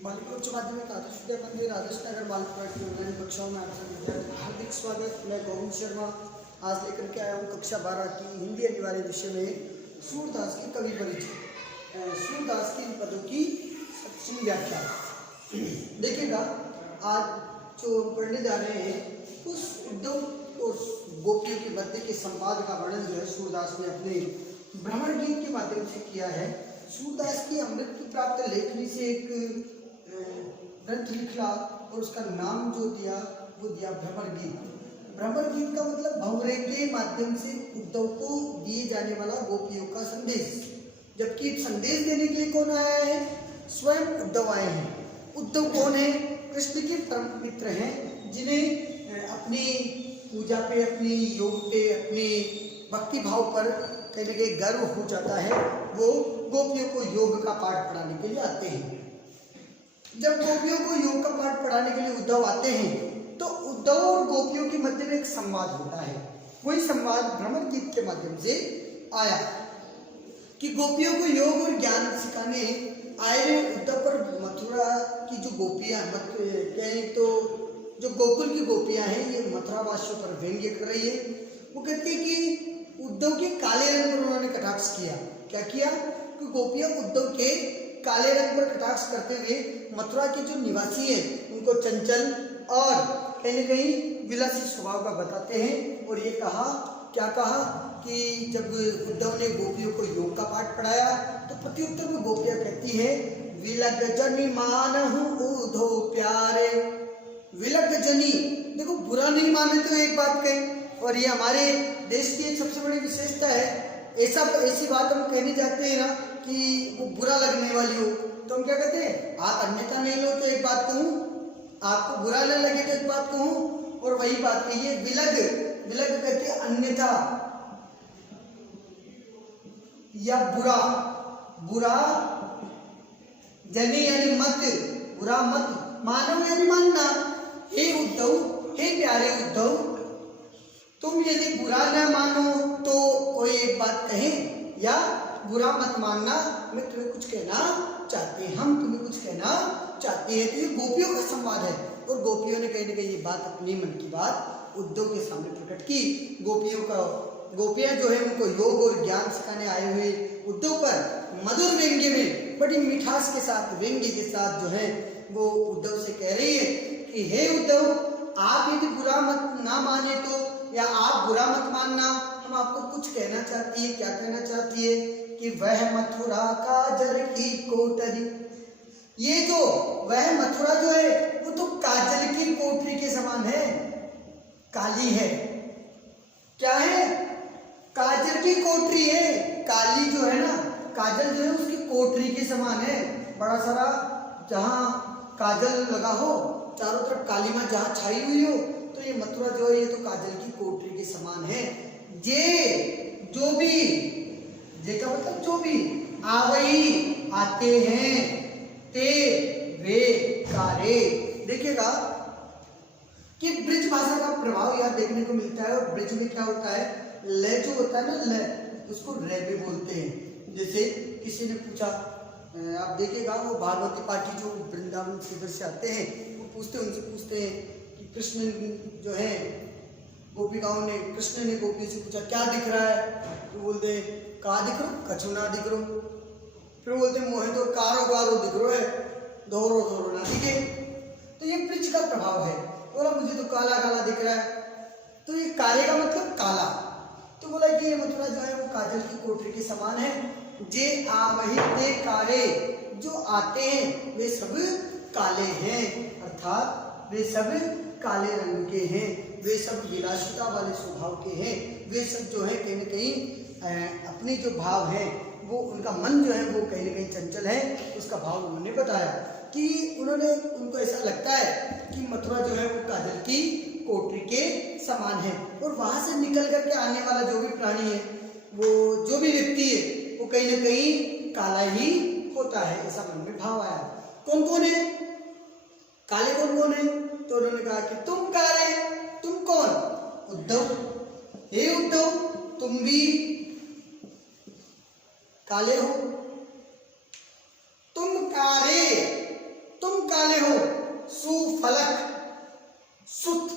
बालिका उच्च माध्यमिक आदर्श विद्या मंदिर आदर्श नगर बालिका की ऑनलाइन कक्षाओं में आप सभी विद्यार्थियों का हार्दिक स्वागत। मैं गोविंद शर्मा आज लेकर के आया हूँ कक्षा 12 की हिंदी अनिवार्य विषय में सूरदास की कवि परिचय, सूरदास की इन पदों की सचिन व्याख्या। देखिएगा, आज जो पढ़ने जा रहे हैं उस उद्धव और गोपियों के मध्य के संवाद का वर्णन जो है सूरदास ने अपने भ्रमर गीत के माध्यम से किया है। सूरदास की अमृत की प्राप्त लेखनी से एक ग्रंथ लिखा और उसका नाम जो दिया वो दिया भ्रमर गीत। भ्रमर गीत का मतलब भंवरे के माध्यम से उद्धव को दिए जाने वाला गोपियों का संदेश, जबकि संदेश देने के लिए कौन आया है? स्वयं उद्धव आए हैं। उद्धव कौन है? कृष्ण के परम मित्र हैं, जिन्हें अपनी पूजा पे, अपनी योग पे, अपने भक्ति भाव पर कहीं ना कहीं गर्व हो जाता है। वो गोपियों को योग का पाठ पढ़ाने के लिए आते हैं। जब गोपियों को योग का पाठ पढ़ाने के लिए उद्धव आते हैं तो उद्धव और गोपियों के मध्य में एक संवाद होता है। वही संवाद भ्रमर गीत के माध्यम से आया कि गोपियों को योग और ज्ञान सिखाने आए हुए उद्धव पर मथुरा की जो गोपियां कहें तो जो गोकुल की गोपियां हैं, ये मथुरा वासियों पर व्यंग्य कर रही है। वो कहती है कि उद्धव के काले रंग पर उन्होंने कटाक्ष किया। क्या किया? कि गोपियां उद्धव के काले रंग पर कटाक्ष करते हुए मथुरा के जो निवासी हैं उनको चंचल और कहीं न कहीं विलासी स्वभाव का बताते हैं। और ये कहा, क्या कहा कि जब उद्धव ने गोपियों को योग का पाठ पढ़ाया तो प्रत्युत्तर में गोपियां कहती है, विलग जनी मानहु उद्धो प्यारे। विलग जनी, देखो बुरा नहीं माने तो एक बात कहें, और ये हमारे देश की एक सबसे बड़ी विशेषता है। ऐसी बात हम कहने जाते हैं ना कि वो बुरा लगने वाली हो तो हम क्या कहते हैं? आप अन्यथा नहीं लो तो एक बात कहूँ, आपको बुरा न लगे तो एक बात कहूँ, और वही बात कहिए विलग। विलग कहते हैं अन्यथा या बुरा। बुरा जनी यानी मत, बुरा मत मानो यानी मानना। हे उद्धव, हे प्यारे उद्धव, तुम यदि बुरा न मानो तो कोई एक बात कहे, या बुरा मत मानना, मैं तुम्हें कुछ कहना चाहते हैं, हम तुम्हें कुछ कहना चाहते हैं। तो ये गोपियों का संवाद है और गोपियों ने कहीं ना कहीं ये बात, अपनी मन की बात उद्धव के सामने प्रकट की। गोपियां जो है उनको योग और ज्ञान सिखाने आए हुए उद्धव पर मधुर व्यंग्य में, बड़ी मिठास के साथ, व्यंग्य के साथ जो है वो उद्धव से कह रही है कि हे उद्धव, आप यदि बुरा मत ना माने तो, या आप बुरा मत मानना, हम आपको कुछ कहना चाहती है। क्या कहना चाहती है? कि वह मथुरा काजल की कोठरी, ये जो वह मथुरा जो है वो तो काजल की कोठरी के समान है, काली है। क्या है? काजल की कोठरी है। काली जो है ना, काजल जो है उसकी कोठरी के समान है। बड़ा सारा जहाँ काजल लगा हो, चारों तरफ काली माँ जहाँ छाई हुई हो, तो ये मथुरा जो है ये तो काजल की कोठरी के समान है। जो भी, जे का मतलब जो भी, आवई आते हैं, ते वे कारे। देखिएगा कि ब्रिज भाषा का प्रभाव यहाँ देखने को मिलता है। और ब्रिज में क्या होता है? ले जो होता है ना, ले, उसको रे भी बोलते हैं। जैसे किसी ने पूछा, आप देखिएगा वो भागवती पार्टी जो वृंदावन शिविर से आते हैं, वो उनसे पूछते हैं कि कृष्ण जो है, गोपिकाओं ने, कृष्ण ने गोपी से पूछा क्या दिख रहा है? तो बोलते कहा दिख रो, कछु ना दिख रो। फिर बोलते मोहे तो कारो कारो दिख रो है, दोहरो दोहरो ना दिखे। तो ये ब्रिज का प्रभाव है। बोला मुझे तो काला काला दिख रहा है। तो ये काले का मतलब काला। तो बोला कि ये मथुरा जो है वो काजल की कोठरी के समान है। जे आवहि ते कारे, जो आते हैं वे सब काले हैं, अर्थात वे सब काले रंग के हैं, वे सब विलासिता वाले स्वभाव के हैं। वे सब जो है कहीं न कहीं अपने जो भाव है वो, उनका मन जो है वो कहीं न कहीं चंचल है। उसका भाव उन्होंने बताया कि उनको ऐसा लगता है कि मथुरा जो है वो काजल की कोठरी के समान है। और वहां से निकल करके आने वाला जो भी प्राणी है, वो जो भी व्यक्ति है, वो कहीं न कहीं काला ही होता है, ऐसा मन में भाव आया। कौन कौन है काले? कौन कौन है? तो उन्होंने कहा कि तुम काले। तुम कौन? उद्धव। हे उद्धव, तुम भी काले हो। तुम कारे, तुम काले हो। सुफलक, सुत,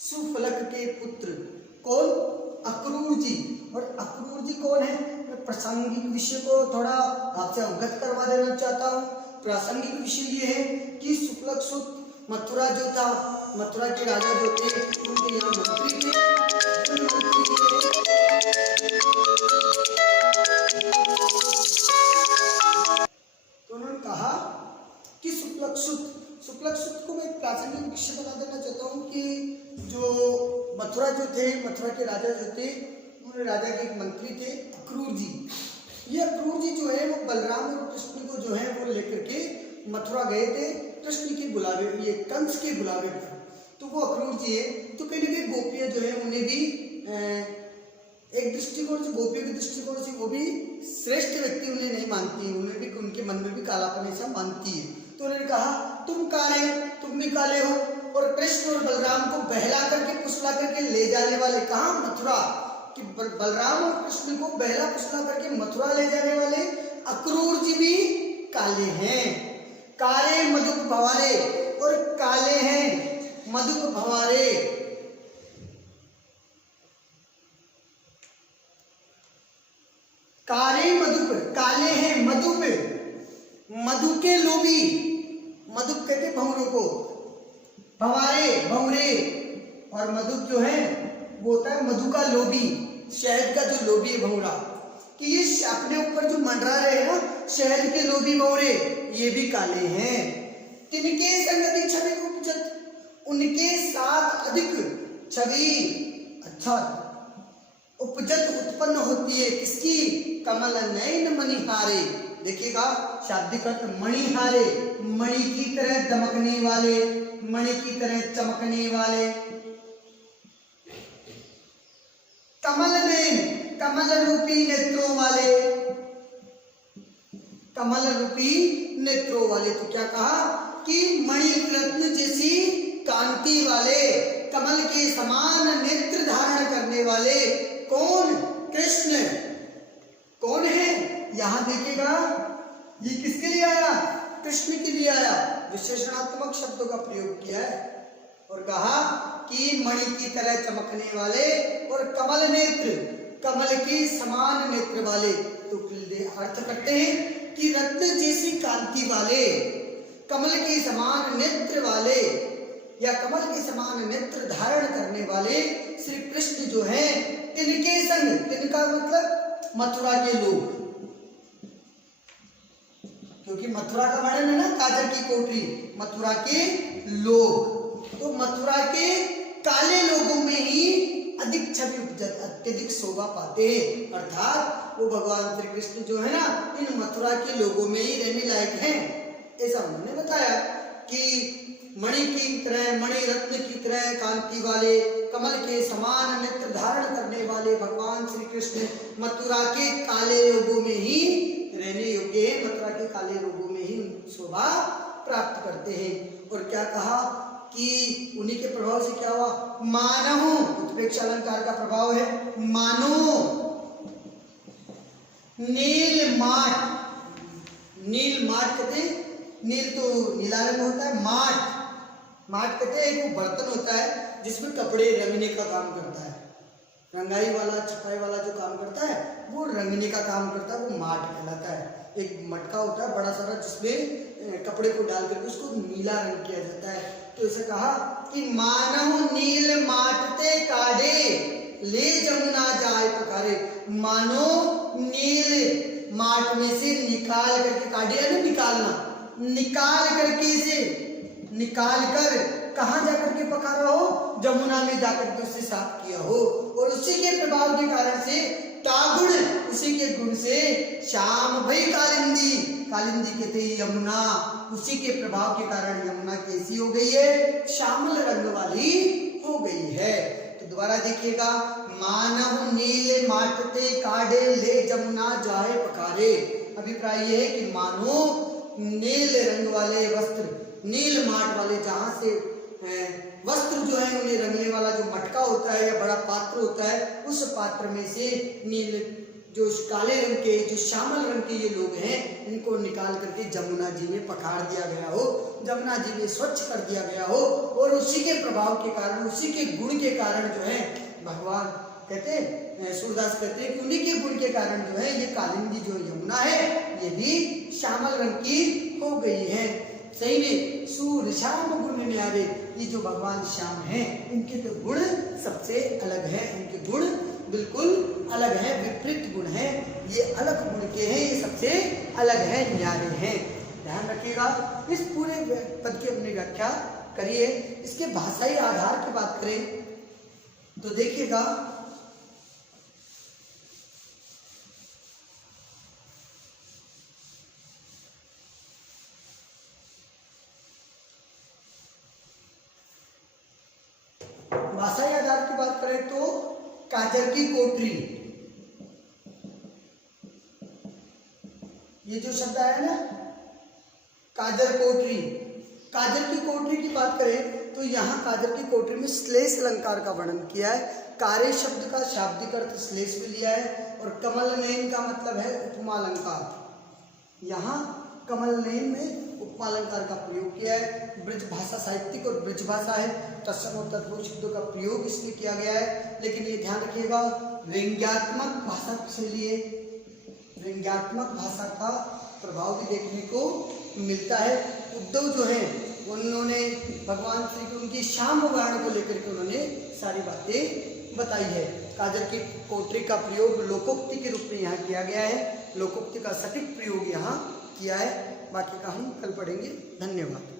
सुफलक के पुत्र कौन? अक्रूर जी। और अक्रूर जी कौन है? मैं प्रासंगिक विषय को थोड़ा आपसे अवगत करवा देना चाहता हूँ। प्रासंगिक विषय ये है कि सुफलक सुत मथुरा जो था, मथुरा के राजा जो थे उनके यहाँ मंत्री थे। तो उन्होंने कहा कि सुफलक सुत को मैं एक प्रासंगिक विषय बता देना चाहता हूँ कि जो मथुरा जो थे, मथुरा के राजा जो थे, उन्होंने राजा के एक मंत्री थे अक्रूर जी। ये अक्रूर जी जो है वो बलराम और कृष्ण को जो है वो लेकर के मथुरा गए थे कृष्ण के बुलावे, ये कंस के बुलावे पर। तो वो अक्रूर जी है, तो कहीं ना कहीं गोपियां जो है उन्हें भी एक दृष्टिकोण से, गोपियों के दृष्टिकोण से वो भी श्रेष्ठ व्यक्ति उन्हें नहीं मानती है, उन्हें भी उनके मन में भी कालापन ऐसा मानती है। तो उन्होंने कहा तुम काले, तुम भी काले हो। और कृष्ण और बलराम को बहला करके पुसला करके ले जाने वाले, कहा? मथुरा। कि बलराम और कृष्ण को बहला पुसला करके मथुरा ले जाने वाले अक्रूर जी भी काले हैं। काले मधुक भंवारे, और काले हैं मधुक भंवारे। काले मधुक, काले हैं मधुप, मधु के लोभी, मधुप कहते भंवरों को, भंवारे भंवरे। और मधुप जो है वो होता है मधु का लोभी, शहद का जो लोभी है भंवरा, कि ये अपने ऊपर जो मंडरा रहे हैं ना शहद के लोभी भंवरे, ये भी काले हैं। तिनके संगति छवि उपजत, उनके साथ अधिक छवि अच्छा उपजत उत्पन्न होती है। किसकी? कमल नयन मणिहारे। देखिएगा शाब्दिक अर्थ मणिहारे, मणि की तरह दमकने वाले, मणि की तरह चमकने वाले। कमल नयन, कमल रूपी नेत्रों वाले, कमल रूपी नेत्रों वाले। तो क्या कहा कि मणि रत्न जैसी कांति वाले, कमल के समान नेत्र धारण करने वाले। कौन? कृष्ण। कौन है? यहां देखिएगा ये किसके लिए आया? कृष्ण के लिए आया। विशेषणात्मक शब्दों का प्रयोग किया है और कहा कि मणि की तरह चमकने वाले और कमल नेत्र, कमल के समान नेत्र वाले। तो अर्थ करते हैं कि रत्न जैसी कांति वाले, कमल के समान नेत्र वाले या कमल के समान नेत्र धारण करने वाले श्री कृष्ण जो है, तिनके संग, तिनका मतलब मथुरा के लोग, क्योंकि मथुरा का वर्णन है ना काजर की कोठरी, मथुरा के लोग। तो मथुरा के काले लोगों में ही अधिक छवि उपजत, अत्यधिक शोभा पाते हैं। अर्थात वो भगवान श्री कृष्ण जो है ना इन मथुरा के लोगों में ही रहने लायक हैं। ऐसा उन्होंने बताया कि मणि की तरह, मणि रत्न की तरह कांति वाले, कमल के समान नेत्र धारण करने वाले भगवान श्री कृष्ण मथुरा के काले लोगों में ही रहने योग्य है, मथुरा के काले लोगों में ही शोभा प्राप्त करते हैं। और क्या कहा कि उन्हीं के प्रभाव से क्या हुआ? मानहु, उत्प्रेक्षा अलंकार का प्रभाव है। मानो नील माट, नील माट कहते हैं, नील तो नीला रंग होता है, माट, माट कहते हैं एक वो बर्तन होता है जिसमें कपड़े रंगने का काम करता है, रंगाई वाला छपाई वाला जो काम करता है वो रंगने का काम करता है, वो माट कहलाता है। एक मटका होता है बड़ा सारा जिसमें कपड़े को डाल करके उसको नीला रंग किया जाता है। तो इसे कहा कि मानव नील माटते काढ़े ले जमुना जाए पकारे। मानो नील माट में से निकाल करके, काढ़े है ना निकालना, निकाल करके इसे निकाल कर कहाँ जाकर के पकारा हो? जमुना में जाकर के उससे साफ किया हो। और उसी के प्रभाव के कारण से तागुण, उसी के गुण से श्याम भई कालिंदी, कालिंदी कहते हैं यमुना, उसी के प्रभाव के कारण यमुना कैसी हो गई है? श्यामल रंग वाली हो गई है। तो दोबारा देखिएगा, मानव नील माटते काढ़े ले जमुना जाए पकारे। अभिप्राय ये है कि मानो नील रंग वाले वस्त्र, नील माट वाले, जहां से वस्त्र जो है उन्हें रंगने वाला जो मटका होता है या बड़ा पात्र होता है, उस पात्र में से नील जो काले रंग के, जो श्यामल रंग के ये लोग हैं, इनको निकाल करके जमुना जी में पखाड़ दिया गया हो, जमुना जी में स्वच्छ कर दिया गया हो, और उसी के प्रभाव के कारण, उसी के गुण के कारण जो है भगवान कहते हैं, सूरदास कहते हैं कि उन्हीं के गुण के कारण जो है ये कालिंदी जो यमुना है ये भी श्यामल रंग की हो गई है। सही ने सूर्य श्याम गुण न्यारे, ये जो भगवान श्याम हैं इनके तो गुण सबसे अलग है, इनके गुण बिल्कुल अलग है, विपरीत गुण है, ये अलग गुण के हैं, ये सबसे अलग है, न्यारे हैं। ध्यान रखिएगा। इस पूरे पद की अपनी व्याख्या करिए। इसके भाषाई आधार की बात करें तो देखिएगा, भाषाई आधार की बात करें तो काजर की कोठरी, ये जो शब्द आया ना काजर कोठरी, काजर की कोठरी की बात करें तो यहाँ काजर की कोठरी में श्लेष अलंकार का वर्णन किया है। कार्य शब्द का शाब्दिक अर्थ श्लेष में लिया है, और कमल नयन का मतलब है उपमा अलंकार। यहाँ कमल नयन में उपमा अलंकार का प्रयोग किया है। ब्रज भाषा साहित्यिक और ब्रज भाषा है, तत्सम और तद्भव शब्दों का प्रयोग इसमें किया गया है। लेकिन ये ध्यान रखिएगा, व्यंग्यात्मक भाषा से लिए, व्यंग्यात्मक भाषा का प्रभाव भी देखने को मिलता है। उद्धव जो है उन्होंने भगवान श्री की उनकी श्याम वाण को लेकर के उन्होंने सारी बातें बताई है। काजर की कोठरी का प्रयोग लोकोक्ति के रूप में यहाँ किया गया है, लोकोक्ति का सटीक प्रयोग यहाँ किया है। बाकी का हम कल पढ़ेंगे। धन्यवाद।